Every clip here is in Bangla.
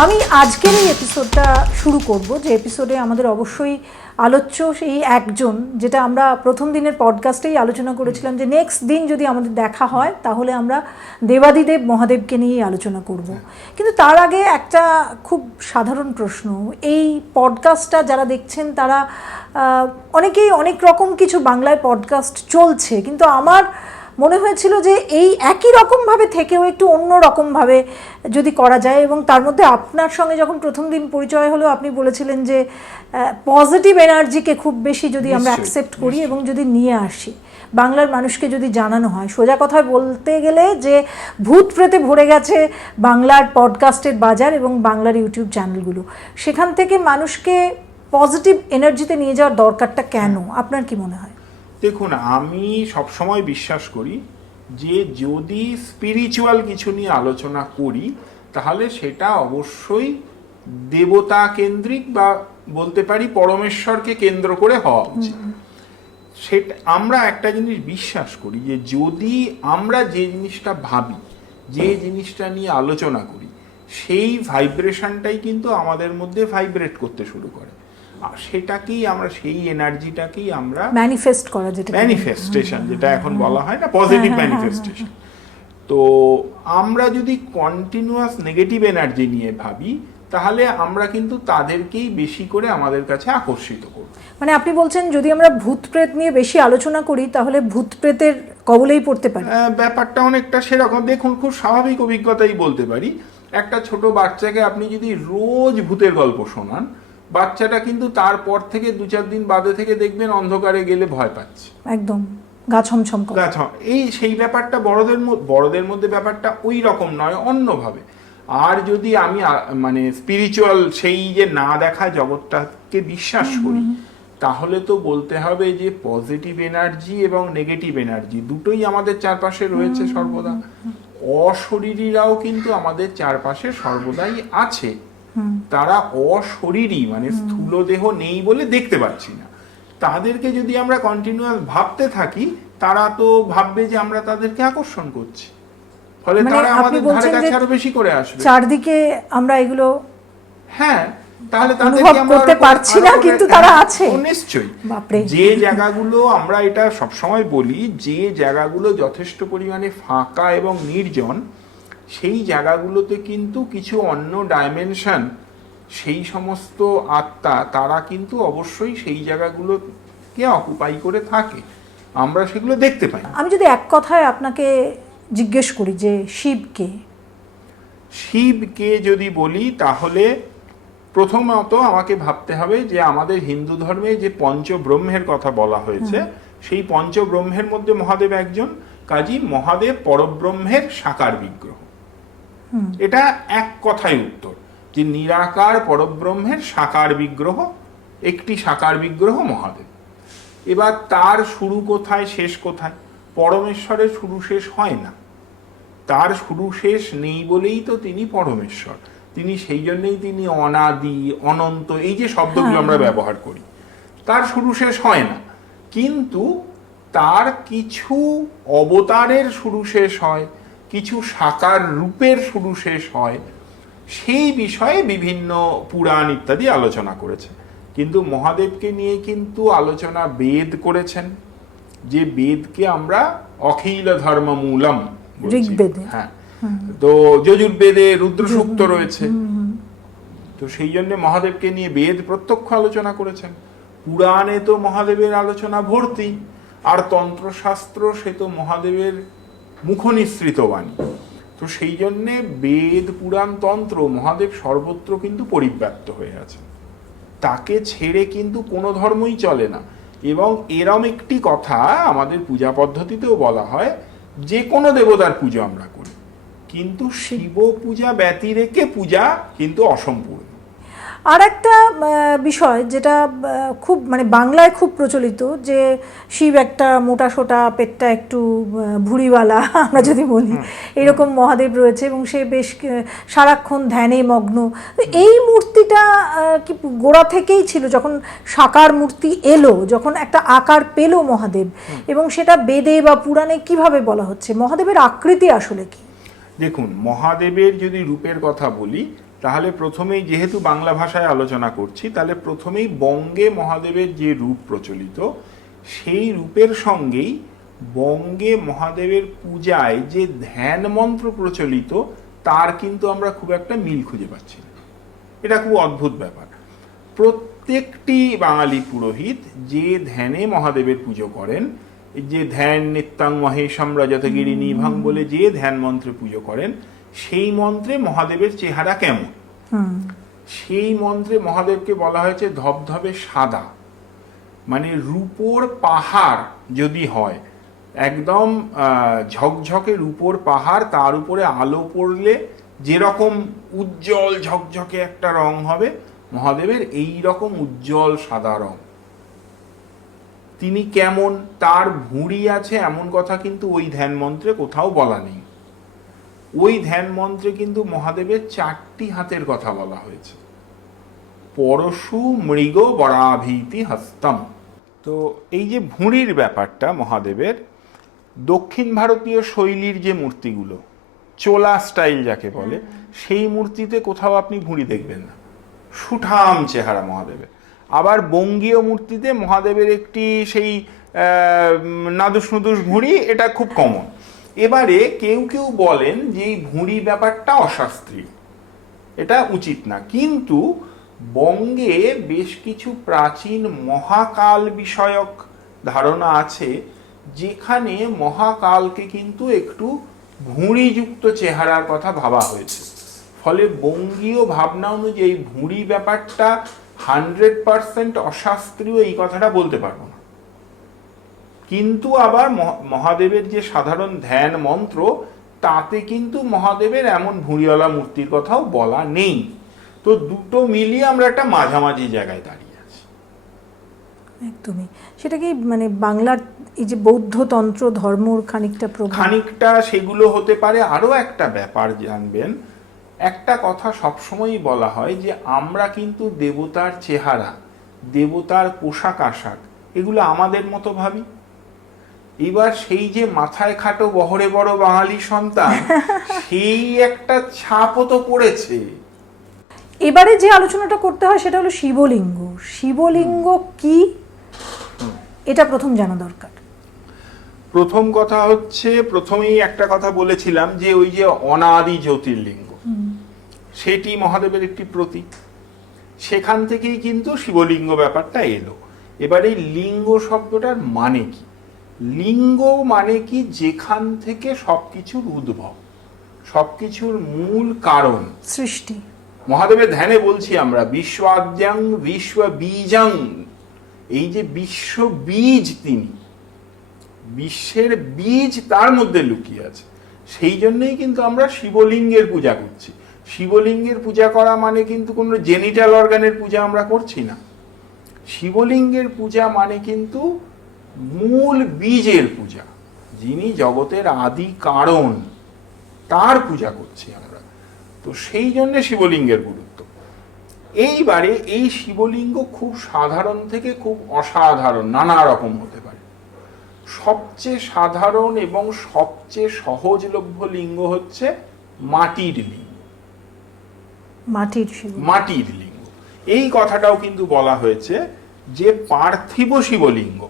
আমি আজকের এই এপিসোডটা শুরু করব, যে এপিসোডে আমাদের অবশ্যই আলোচ্য সেই একজন, যেটা আমরা প্রথম দিনের পডকাস্টেই আলোচনা করেছিলাম যে নেক্সট দিন যদি আমাদের দেখা হয় তাহলে আমরা দেবাদিদেব মহাদেবকে নিয়েই আলোচনা করব। কিন্তু তার আগে একটা খুব সাধারণ প্রশ্ন, এই পডকাস্টটা যারা দেখছেন তারা অনেকেই অনেক রকম কিছু বাংলায় পডকাস্ট চলছে, কিন্তু আমার মনে হয়েছিল যে এই একই রকমভাবে থেকেও একটু অন্য রকমভাবে যদি করা যায়। এবং তার মধ্যে আপনার সঙ্গে যখন প্রথম দিন পরিচয় হলো আপনি বলেছিলেন যে পজিটিভ এনার্জিকে খুব বেশি যদি আমরা অ্যাকসেপ্ট করি এবং যদি নিয়ে আসি, বাংলার মানুষকে যদি জানানো হয়, সোজা কথায় বলতে গেলে যে ভূত প্রেতে ভরে গেছে বাংলার পডকাস্টের বাজার এবং বাংলার ইউটিউব চ্যানেলগুলো, সেখান থেকে মানুষকে পজিটিভ এনার্জিতে নিয়ে যাওয়ার দরকারটা কেন, আপনার কি মনে হয়? দেখুন, আমি সবসময় বিশ্বাস করি যে যদি স্পিরিচুয়াল কিছু নিয়ে আলোচনা করি তাহলে সেটা অবশ্যই দেবতা কেন্দ্রিক বা বলতে পারি পরমেশ্বরকে কেন্দ্র করে হওয়া উচিত। সেটা আমরা একটা জিনিস বিশ্বাস করি যে যদি আমরা যে জিনিসটা ভাবি, যে জিনিসটা নিয়ে আলোচনা করি, সেই ভাইব্রেশনটাই কিন্তু আমাদের মধ্যে ভাইব্রেট করতে শুরু করে। আর সেটাকেই আমরা, সেই এনার্জিটাকেই আমরা ম্যানিফেস্ট করা, যেটা ম্যানিফেস্টেশন যেটা এখন বলা হয় না, পজিটিভ ম্যানিফেস্টেশন। তো আমরা যদি কন্টিনিউয়াস নেগেটিভ এনার্জি নিয়ে ভাবি তাহলে আমরা কিন্তু তাদেরকেই বেশি করে আমাদের কাছে আকর্ষিত করব। মানে আপনি বলছেন যদি আমরা ভূত প্রেত নিয়ে বেশি আলোচনা করি তাহলে ভূত প্রেতের কবলেই পড়তে পারি? ব্যাপারটা অনেকটা সেরকম। দেখুন, খুব স্বাভাবিক অভিজ্ঞতাই বলতে পারি। একটা ছোট বাচ্চাকে আপনি যদি রোজ ভূতের গল্প শোনান, বাচ্চাটা কিন্তু তারপর থেকে 2-4 দিন বাদে থেকে দেখবেন অন্ধকারে গেলে ভয় পাচ্ছে, একদম গা ছমছম করে। এই সেই ব্যাপারটা বড়দের মধ্যে ব্যাপারটা ওই রকম নয়, অন্যভাবে। আর যদি আমি মানে স্পিরিচুয়াল সেই যে না দেখা জগৎটাকে বিশ্বাস করি, তাহলে তো বলতে হবে যে পজিটিভ এনার্জি এবং নেগেটিভ এনার্জি দুটোই আমাদের চারপাশে রয়েছে সর্বদা। অশরীরীরাও কিন্তু আমাদের চারপাশে সর্বদাই আছে। তারা অশরীরী, মানে স্থূল দেহ নেই বলে দেখতে পাচ্ছি না। তাদেরকে যদি আমরা কন্টিনিউয়াস ভাবতে থাকি, তারা তো ভাববে যে আমরা তাদেরকে আকর্ষণ করছি, ফলে তারা আমাদের ধারে কাছে আরো বেশি করে আসবে। চারদিকে আমরা এগুলো তাহলে তাদেরকে আমরা করতে পারছি না, কিন্তু তারা আছে নিশ্চয়ই। যে জায়গাগুলো, আমরা এটা সবসময় বলি, যে জায়গাগুলো যথেষ্ট পরিমাণে ফাঁকা এবং নির্জন, সেই জায়গাগুলোতে কিন্তু কিছু অন্য ডাইমেনশন, সেই সমস্ত আত্মা, তারা কিন্তু অবশ্যই সেই জায়গাগুলোকে অকুপাই করে থাকে, আমরা সেগুলো দেখতে পাই। আমি যদি এক কথায় আপনাকে জিজ্ঞেস করি যে শিবকে যদি বলি, তাহলে প্রথমত আমাকে ভাবতে হবে যে আমাদের হিন্দু ধর্মে যে পঞ্চব্রহ্মের কথা বলা হয়েছে, সেই পঞ্চব্রহ্মের মধ্যে মহাদেব একজন। কাজী মহাদেব পরব্রহ্মের সাকার বিগ্রহ। এটা এক কথায় উত্তর, যে নিরাকার পরব্রহ্মের সাকার বিগ্রহ, একটি সাকার বিগ্রহ মহাদেব। এবার তার শুরু কোথায়, শেষ কোথায়? পরমেশ্বরের শুরু শেষ হয় না, তার শুরু শেষ নেই বলেই তো তিনি পরমেশ্বর। তিনি সেই জন্যই তিনি অনাদি, অনন্ত, এই যে শব্দগুলো আমরা ব্যবহার করি, তার শুরু শেষ হয় না। কিন্তু তার কিছু অবতারের শুরু শেষ হয়, কিছু সাকার রূপের শুরু শেষ হয়। সেই বিষয়ে বিভিন্ন পুরাণ ইত্যাদি আলোচনা করেছে। কিন্তু মহাদেবকে নিয়ে কিন্তু আলোচনা বেদ করেছেন, যে বেদকে আমরা অখিল ধর্ম মূলম, তো যজুর্বেদে রুদ্র সূক্ত রয়েছে। তো সেই জন্য মহাদেবকে নিয়ে বেদ প্রত্যক্ষ আলোচনা করেছেন। পুরাণে তো মহাদেবের আলোচনা ভর্তি, আর তন্ত্রশাস্ত্র সে তো মহাদেবের মুখনিসৃত বাণী। তো সেই জন্যে বেদ, পুরাণ, তন্ত্র, মহাদেব সর্বত্র কিন্তু পরিব্যাপ্ত হয়ে আছে। তাকে ছেড়ে কিন্তু কোনো ধর্মই চলে না। এবং এরম একটি কথা আমাদের পূজা পদ্ধতিতেও বলা হয়, যে কোনো দেবতার পুজো আমরা করি, কিন্তু শিব পূজা ব্যতিরেকে পূজা কিন্তু অসম্পূর্ণ। আর একটা বিষয় যেটা খুব মানে বাংলায় খুব প্রচলিত, যে শিব একটা মোটা সোটা, পেটটা একটু ভুঁড়িওয়ালা আমরা যদি বলি, এরকম মহাদেব রয়েছে এবং সে বেশ সারাক্ষণ ধ্যানে মগ্ন। এই মূর্তিটা কি গোড়া থেকেই ছিল? যখন সাকার মূর্তি এলো, যখন একটা আকার পেল মহাদেব, এবং সেটা বেদে বা পুরাণে কিভাবে বলা হচ্ছে, মহাদেবের আকৃতি আসলে কি? দেখুন, মহাদেবের যদি রূপের কথা বলি, তাহলে প্রথমেই, যেহেতু বাংলা ভাষায় আলোচনা করছি, তাহলে প্রথমেই বঙ্গে মহাদেবের যে রূপ প্রচলিত, সেই রূপের সঙ্গেই বঙ্গে মহাদেবের পূজায় যে ধ্যান মন্ত্র প্রচলিত তার কিন্তু আমরা খুব একটা মিল খুঁজে পাচ্ছি না। এটা খুব অদ্ভুত ব্যাপার। প্রত্যেকটি বাঙালি পুরোহিত যে ধ্যানে মহাদেবের পুজো করেন, যে ধ্যান নিত্যাং মহেশম রজতগিরি নিভাং বলে যে ধ্যান মন্ত্রে পুজো করেন, সেই মন্ত্রে মহাদেবের চেহারা কেমন? সেই মন্ত্রে মহাদেবকে বলা হয়েছে ধবধবে সাদা, মানে রূপোর পাহাড় যদি হয়, একদম ঝকঝকে রূপোর পাহাড়, তার উপরে আলো পড়লে যেরকম উজ্জ্বল ঝকঝকে একটা রং হবে, মহাদেবের এই রকম উজ্জ্বল সাদা রং। তিনি কেমন, তার ভুঁড়ি আছে এমন কথা কিন্তু ওই ধ্যান মন্ত্রে কোথাও বলা নেই। ওই ধ্যান মন্ত্রে কিন্তু মহাদেবের 4টি হাতের কথা বলা হয়েছে। পরশু মৃগ বরাভীতি হস্তম। তো এই যে ভুঁড়ির ব্যাপারটা মহাদেবের, দক্ষিণ ভারতীয় শৈলীর যে মূর্তিগুলো, চোলা স্টাইল যাকে বলে, সেই মূর্তিতে কোথাও আপনি ভুঁড়ি দেখবেন না, সুঠাম চেহারা মহাদেবের। আবার বঙ্গীয় মূর্তিতে মহাদেবের একটি সেই নাদুস নুদুস ভুঁড়ি, এটা খুব কমন। এবারে কেউ কেউ বলেন যে এই ভুঁড়ি ব্যাপারটা অশাস্ত্রীয়, এটা উচিত না, কিন্তু বঙ্গে বেশ কিছু প্রাচীন মহাকাল বিষয়ক ধারণা আছে, যেখানে মহাকালকে কিন্তু একটু ভুঁড়িযুক্ত চেহারার কথা ভাবা হয়েছে। ফলে বঙ্গীয় ভাবনা অনুযায়ী ভুঁড়ি ব্যাপারটা 100% অশাস্ত্রীয় এই কথাটা বলতে পারবো না। কিন্তু আবার মহাদেবের যে সাধারণ ধ্যান মন্ত্র, তাতে কিন্তু মহাদেবের এমন ভুঁড়িওয়ালা মূর্তির কথাও বলা নেই। তো দুটো মিলিয়ে আমরা একটা মাঝামাঝি জায়গায় দাঁড়িয়ে আছি। একদমই। সেটা কি মানে বাংলার এই যে বৌদ্ধ তন্ত্র ধর্মর খানিকটা সেগুলো হতে পারে। আরো একটা ব্যাপার জানবেন, একটা কথা সবসময়ই বলা হয় যে আমরা কিন্তু দেবতার চেহারা, দেবতার পোশাক আশাক, এগুলো আমাদের মতো ভাবি। এবার সেই যে মাথায় খাটো বহরে বড় বাঙালি সন্তান, সেই একটা ছাপও তো পড়েছে। এবারে যে আলোচনাটা করতে হয় সেটা হলো শিবলিঙ্গ। শিবলিঙ্গ কি, এটা প্রথম জানা দরকার। প্রথম কথা হচ্ছে, প্রথমেই একটা কথা বলেছিলাম যে ওই যে অনাদি জ্যোতির্লিঙ্গ, সেটি মহাদেবের একটি প্রতীক। সেখান থেকেই কিন্তু শিবলিঙ্গ ব্যাপারটা এলো। এবার এই লিঙ্গ শব্দটার মানে কি? লিঙ্গ মানে কি যেখান থেকে সবকিছুর উদ্ভব, সবকিছুর মূল কারণ সৃষ্টি। মহাদেবের ধ্যানে বলছি আমরা বিশ্বআদ্যাং বিশ্ব বীজাং, এই যে বিশ্ব বীজ, তিনি বিশ্বের বীজ তার মধ্যে লুকিয়ে আছে। সেই জন্যই কিন্তু আমরা শিবলিঙ্গের পূজা করছি। শিবলিঙ্গের পূজা করা মানে কিন্তু কোনো জেনিটাল অর্গানের পূজা আমরা করছি না। শিবলিঙ্গের পূজা মানে কিন্তু মূল বীজের পূজা, যিনি জগতের আদি কারণ, তার পূজা করছি আমরা। তো সেই জন্য শিবলিঙ্গের গুরুত্ব। এইবারে এই শিবলিঙ্গ খুব সাধারণ থেকে খুব অসাধারণ নানা রকম হতে পারে। সবচেয়ে সাধারণ এবং সবচেয়ে সহজলভ্য লিঙ্গ হচ্ছে মাটির লিঙ্গ। মাটির লিঙ্গ, এই কথাটাও কিন্তু বলা হয়েছে যে পার্থিব শিবলিঙ্গ,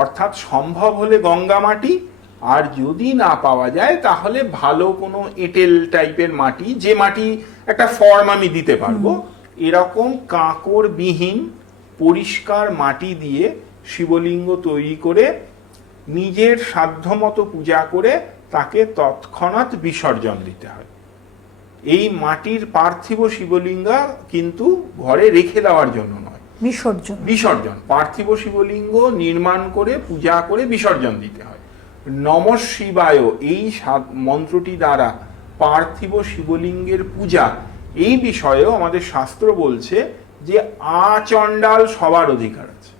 অর্থাৎ সম্ভব হলে গঙ্গা মাটি, আর যদি না পাওয়া যায় তাহলে ভালো কোনো এঁটেল টাইপের মাটি, যে মাটি একটা ফর্ম আমি দিতে পারবো, এরকম কাঁকড়বিহীন পরিষ্কার মাটি দিয়ে শিবলিঙ্গ তৈরি করে নিজের সাধ্যমতো পূজা করে তাকে তৎক্ষণাৎ বিসর্জন দিতে হয়। এই মাটির পার্থিব শিবলিঙ্গ কিন্তু ঘরে রেখে দেওয়ার জন্য নয়, বিসর্জন। পার্থিব শিবলিঙ্গ নির্মাণ করে পূজা করে বিসর্জন দিতে হয়। নমঃ শিবায় এই মন্ত্রটি দ্বারা পার্থিব শিবলিঙ্গের পূজা, এই বিষয়েও আমাদের শাস্ত্র বলছে যে আচণ্ডাল সবার অধিকার আছে।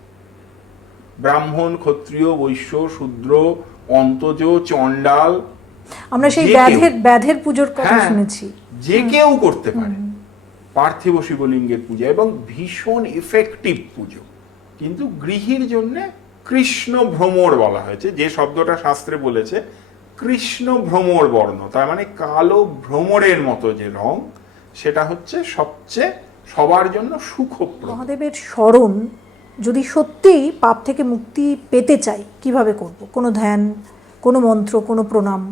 ব্রাহ্মণ, ক্ষত্রিয়, বৈশ্য, শূদ্র, অন্তজ, চণ্ডাল, আমরা সেই ব্যাধের পুজোর কথা শুনেছি, যে কেউ করতে পারে পার্থিব শিবলিঙ্গের পূজা, এবং ভীষণ এফেক্টিভ পুজো। কিন্তু গৃহীর জন্য কৃষ্ণ ভ্রমর বলা হয়েছে, যে শব্দটা শাস্ত্রে বলেছে কৃষ্ণ ভ্রমর বর্ণ, তার মানে কালো ভ্রমরের মতো যে রং, সেটা হচ্ছে সবচেয়ে সবার জন্য সুখপ্রদ। মহাদেবের স্মরণ যদি সত্যিই পাপ থেকে মুক্তি পেতে চাই কিভাবে করব? কোনো ধ্যান, কোনো মন্ত্র, কোনো প্রণাম?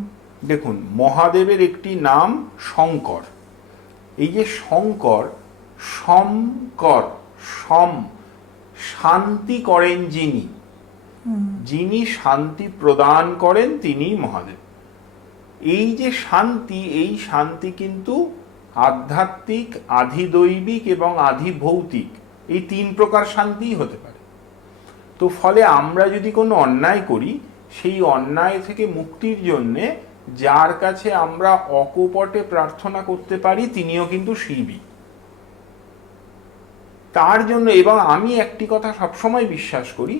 দেখুন, মহাদেবের একটি নাম শঙ্কর। এই যে শঙ্কর, শান্তি করেন যিনি শান্তি প্রদান করেন তিনি মহাদেব। এই যে শান্তি, এই শান্তি কিন্তু আধ্যাত্মিক, আধিদৈবিক এবং আধিভৌতিক, এই 3 প্রকার শান্তিই হতে পারে। তো ফলে আমরা যদি কোনো অন্যায় করি, সেই অন্যায় থেকে মুক্তির জন্যে যার কাছে আমরা অকপটে প্রার্থনা করতে পারি তিনিও কিন্তু শিবই। তার জন্য, এবং আমি একটি কথা সবসময় বিশ্বাস করি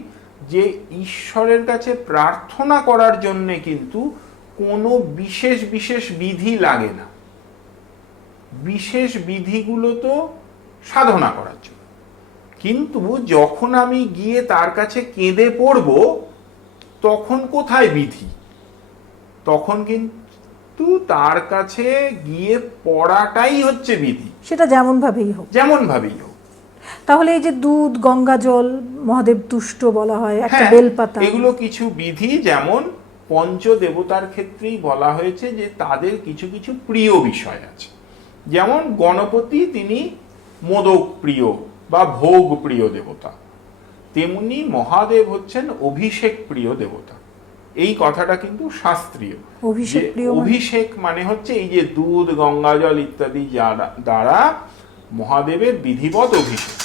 যে ঈশ্বরের কাছে প্রার্থনা করার জন্য কিন্তু কোনো বিশেষ বিশেষ বিধি লাগে না। বিশেষ বিধিগুলো তো সাধনা করার জন্য, কিন্তু যখন আমি গিয়ে তার কাছে কেঁদে পড়ব তখন কোথায় বিধি? তখন কিন্তু তার কাছে গিয়ে পড়াটাই হচ্ছে বিধি, সেটা যেমন ভাবেই হোক। তাহলে এই যে দুধ, গঙ্গা জল, মহাদেব তুষ্ট বলা হয়, একটা বেলপাতা, এগুলো কিছু বিধি। যেমন পঞ্চদেবতার ক্ষেত্রেই বলা হয়েছে যে তাদের কিছু কিছু প্রিয় বিষয় আছে। যেমন গণপতি, তিনি মোদক প্রিয় বা ভোগ প্রিয় দেবতা, তেমনি মহাদেব হচ্ছেন অভিষেক প্রিয় দেবতা। এই কথাটা কিন্তু শাস্ত্রীয়। অভিষেক মানে হচ্ছে এই যে দুধ, গঙ্গা জল ইত্যাদি দ্বারা মহাদেবের বিধিবৎ অভিষেক।